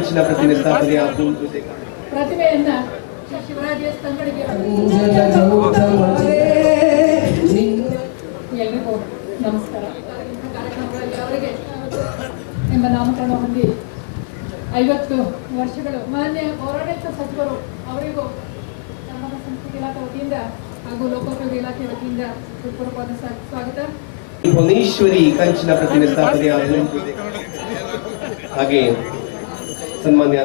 ಕಂಚಿನ ಪ್ರತಿಮೆ ಸ್ಥಾಪನೆಯ ಪ್ರತಿಮೆಯನ್ನ ಶಿವರಾಜ ತಂಗಡಿಗೆ ಎಲ್ರಿಗೂ ನಮಸ್ಕಾರ. ಕಾರ್ಯಕ್ರಮಗಳಲ್ಲಿ ಅವರಿಗೆ ಎಂಬ ನಾಮಕರಣ ಹೊಂದಿ 50 ವರ್ಷಗಳು ಮಾನ್ಯ ಪೌರಾಡಳಿತ ಸಚಿವರು ಅವರಿಗೂ ಕನ್ನಡ ಸಂಸ್ಕೃತಿ ಇಲಾಖೆ ವತಿಯಿಂದ ಹಾಗೂ ಲೋಕೋಪಯೋಗಿ ಇಲಾಖೆ ವತಿಯಿಂದ ಹೃತ್ಪೂರ್ವಕವಾದ ಸ್ವಾಗತ. ಭುವನೇಶ್ವರಿ ಕಂಚಿನ ಪ್ರತಿಮೆ ಸ್ಥಾಪನೆಯ ಹಾಗೆ ಸನ್ಮಾನ್ಯ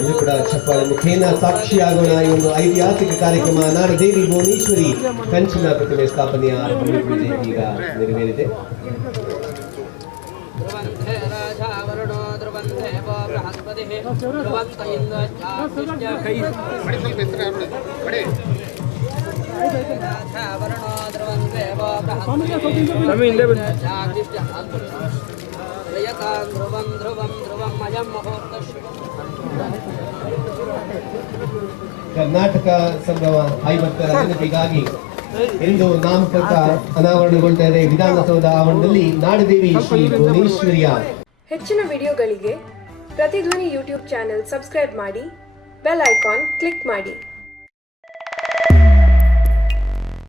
ಇದು ಕೂಡ ಚಪ್ಪಾಳೆ ಮುಖೇನ ಸಾಕ್ಷಿಯಾಗೋಣ. ಈ ಒಂದು ಐತಿಹಾಸಿಕ ಕಾರ್ಯಕ್ರಮ ನಾಡದೇವಿ ಭುವನೇಶ್ವರಿ ಕಂಚಿನ ಪ್ರತಿಮೆ ಸ್ಥಾಪನೆಯ ಈಗ ನೆರವೇರಿದೆ. ಕರ್ನಾಟಕ ಸಂಭ್ರಮ 50ರ ನೆನಪಿಗಾಗಿ ಇಂದು ನಾಮಫಲಕ ಅನಾವರಣಗೊಳ್ತಾ ಇದೆ. ವಿಧಾನಸೌಧ ಆವರಣದಲ್ಲಿ ನಾಡದೇವಿ ಶ್ರೀ ಭುವನೇಶ್ವರಿಯ ಹೆಚ್ಚಿನ ವಿಡಿಯೋಗಳಿಗೆ ಪ್ರತಿಧ್ವನಿ ಯೂಟ್ಯೂಬ್ ಚಾನೆಲ್ ಸಬ್ಸ್ಕ್ರೈಬ್ ಮಾಡಿ, ಬೆಲ್ ಐಕಾನ್ ಕ್ಲಿಕ್ ಮಾಡಿ.